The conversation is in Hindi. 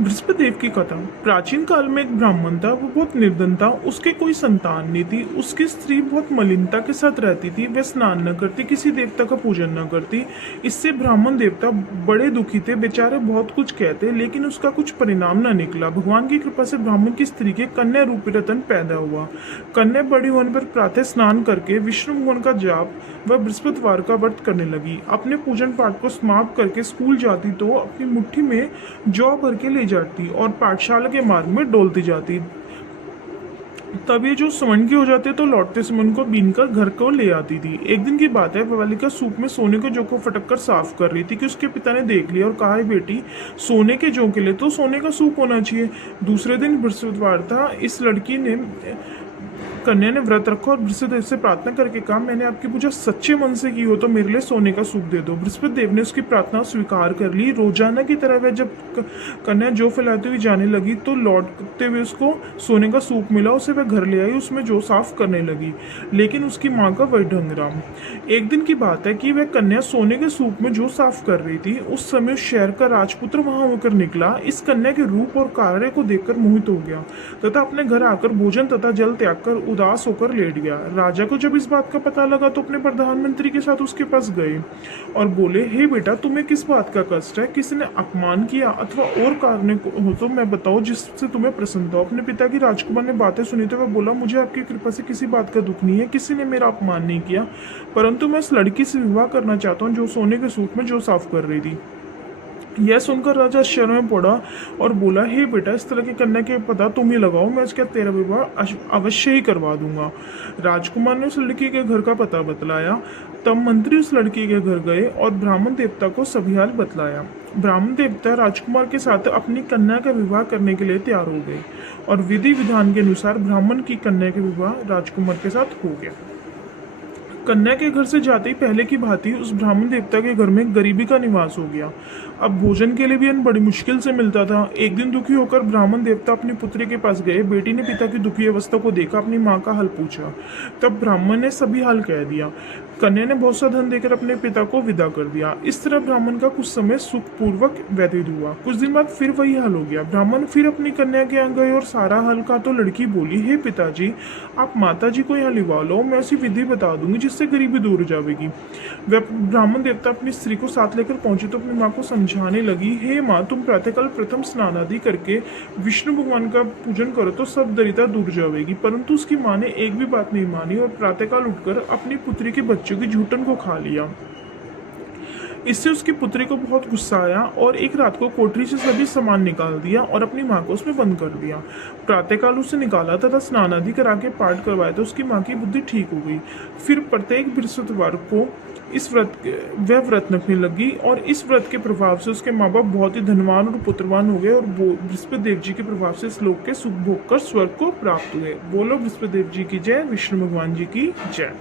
बृहस्पति देव की कथा। प्राचीन काल में एक ब्राह्मण था। वो बहुत निर्धन था। उसके कोई संतान नहीं थी। उसकी स्त्री बहुत मलिनता के साथ रहती थी। वह स्नान न करती, किसी देवता का पूजन न करती। इससे ब्राह्मण देवता बड़े दुखी थे। बेचारे बहुत कुछ कहते, लेकिन उसका कुछ परिणाम न निकला। भगवान की कृपा से ब्राह्मण की स्त्री के कन्या रूपी रतन पैदा हुआ। कन्या बड़ी होने पर प्रातः स्नान करके विष्णु भगवान का जाप वह बृहस्पतिवार का व्रत करने लगी। अपने पूजन पाठ को समाप्त करके स्कूल जाती तो अपनी मुट्ठी में जौ भर के ले जाती और पाठशाला के मार्ग में डोलती जाती। तब ये जो समन के हो जाते तो लौटते समन को बीन कर घर को ले आती थी। एक दिन की बात है, बालिका सूप में सोने के जौ को फटक कर साफ कर रही थी कि उसके पिता ने देख लिया और कहा, है बेटी, सोने के जौ के लिए तो सोने का सूप होना चाहिए। दूसरे दिन बृहस्पतिवार था। इस लड़की ने कन्या ने व्रत रखा और बृहस्पति देव से प्रार्थना करके कहा, मैंने आपकी पूजा सच्चे मन से की हो तो मेरे लिए सोने का सूप दे दो। बृहस्पति देव ने उसकी प्रार्थना स्वीकार कर ली। रोजाना की तरह वह जब कन्या जो फैलाती हुई जाने लगी तो लौटते हुए उसको सोने का सूप मिला। उसे वह घर ले आई, उसमें जो साफ करने लगी, लेकिन उसकी माँ का वही ढंग रहा। एक दिन की बात है कि वह कन्या सोने के सूप में जो साफ कर रही थी, उस समय उस शहर का राजपुत्र वहां होकर निकला। इस कन्या के रूप और कार्य को देखकर मोहित हो गया तथा अपने घर आकर भोजन तथा जल त्याग कर उदास होकर लेट गया। राजा को जब इस बात का पता लगा तो अपने प्रधानमंत्री के साथ उसके पास गए और बोले, हे बेटा, तुम्हें किस बात का कष्ट है? किसी ने अपमान किया अथवा और कारण हो तो मैं बताओ जिससे तुम्हें प्रसन्नता हो। अपने पिता की राजकुमार ने बातें सुनी तो वह बोला, मुझे आपकी कृपा से किसी बात का दुख नहीं है। किसी ने मेरा अपमान नहीं किया, परंतु मैं उस लड़की से विवाह करना चाहता हूँ जो सोने के सूप में जो साफ कर रही थी। यह सुनकर राजा आश्चर्य में पड़ा और बोला, हे बेटा, इस तरह की कन्या के पता तुम ही लगाओ, मैं इसका तेरा विवाह अवश्य ही करवा दूंगा। राजकुमार ने उस लड़की के घर का पता बतलाया। तब मंत्री उस लड़की के घर गए और ब्राह्मण देवता को सभी हाल बतलाया। ब्राह्मण देवता राजकुमार के साथ अपनी कन्या का विवाह करने के लिए तैयार हो गए और विधि विधान के अनुसार ब्राह्मण की कन्या का विवाह राजकुमार के साथ हो गया। कन्या के घर से जाते ही पहले की भांति उस ब्राह्मण देवता के घर में गरीबी का निवास हो गया। अब भोजन के लिए भी अन्न बड़ी मुश्किल से मिलता था। एक दिन दुखी होकर ब्राह्मण देवता अपनी पुत्री के पास गए। बेटी ने पिता की दुखी अवस्था को देखा, अपनी माँ का हाल पूछा। तब ब्राह्मण ने सभी हाल कह दिया। कन्या ने बहुत सा धन देकर अपने पिता को विदा कर दिया। इस तरह ब्राह्मण का कुछ समय सुखपूर्वक व्यतीत हुआ। कुछ दिन बाद फिर वही हाल हो गया। ब्राह्मण फिर अपनी कन्या के यहाँ गए और सारा हाल कहा तो लड़की बोली, हे पिताजी, आप माता जी को यहाँ लिवा लो, मैं ऐसी विधि बता दूंगी जिससे गरीबी दूर हो जाएगी। वह ब्राह्मण देवता अपनी स्त्री को साथ लेकर पहुंचे तो अपनी माँ को समझाने लगी, हे माँ, तुम प्रातःकाल प्रथम स्नान आदि करके विष्णु भगवान का पूजन करो तो सब दरिद्रता दूर जाएगी। परंतु उसकी माँ ने एक भी बात नहीं मानी और प्रातःकाल उठकर अपनी पुत्री के बच्चों की झूठन को खा लिया। इससे उसकी पुत्री को बहुत गुस्सा आया और एक रात को कोठरी से सभी सामान निकाल दिया और अपनी माँ को उसमें बंद कर दिया। प्रातःकाल उसे निकाला तथा स्नान आदि करा के पाठ करवाया तो उसकी माँ की बुद्धि ठीक हो गई। फिर प्रत्येक बृहस्पतिवार को वह व्रत रखने लगी और इस व्रत के प्रभाव से उसके माँ बाप बहुत ही धनवान और पुत्रवान हो गए और बृहस्पति देव जी के प्रभाव से इस लोक के सुख भोग कर स्वर्ग को प्राप्त हुए। बोलो बृहस्पति देव जी की जय, विष्णु भगवान जी की जय।